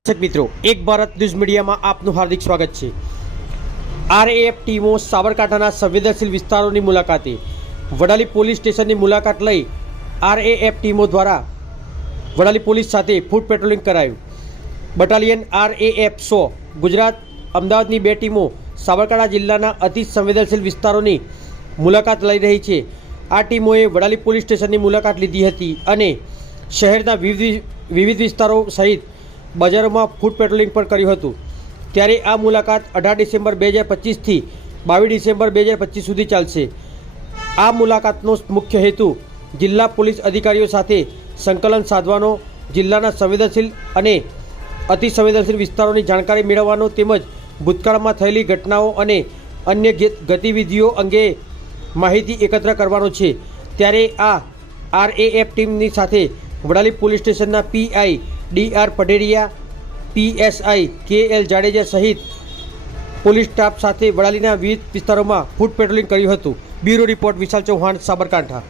દર્શક મિત્રો, એક ભારત ન્યૂઝ મીડિયામાં આપનું હાર્દિક સ્વાગત છે. આરએએફ ટીમો સાબરકાંઠાના સંવેદનશીલ વિસ્તારોની મુલાકાતે વડાલી પોલીસ સ્ટેશનની મુલાકાત લઈ આરએએફ ટીમો દ્વારા વડાલી પોલીસ સાથે ફૂડ પેટ્રોલિંગ કરાયું. બટાલિયન આરએએફ સો, ગુજરાત, અમદાવાદની બે ટીમો સાબરકાંઠા જિલ્લાના અતિ સંવેદનશીલ વિસ્તારોની મુલાકાત લઈ રહી છે. આ ટીમોએ વડાલી પોલીસ સ્ટેશનની મુલાકાત લીધી હતી અને શહેરના વિવિધ વિવિધ વિસ્તારો સહિત બજારોમાં ફૂડ પેટ્રોલિંગ પણ કર્યું હતું. ત્યારે આ મુલાકાત અઢાર ડિસેમ્બર બે હજાર પચીસથી બાવીસ ડિસેમ્બર બે હજાર પચીસ સુધી ચાલશે. આ મુલાકાતનો મુખ્ય હેતુ જિલ્લા પોલીસ અધિકારીઓ સાથે સંકલન સાધવાનો, જિલ્લાના સંવેદનશીલ અને અતિ સંવેદનશીલ વિસ્તારોની જાણકારી મેળવવાનો તેમજ ભૂતકાળમાં થયેલી ઘટનાઓ અને અન્ય ગતિવિધિઓ અંગે માહિતી એકત્ર કરવાનો છે. ત્યારે આ આરએએફ ટીમની સાથે વડાલી પોલીસ સ્ટેશનના PI D R Pateriya PSI K L Jadeja સહિત પોલીસ સ્ટાફ સાથે વડાલીના વિવિધ વિસ્તારોમાં ફૂડ પેટ્રોલિંગ કર્યું હતું. Bureau report Vishal Chauhan, Sabarkantha.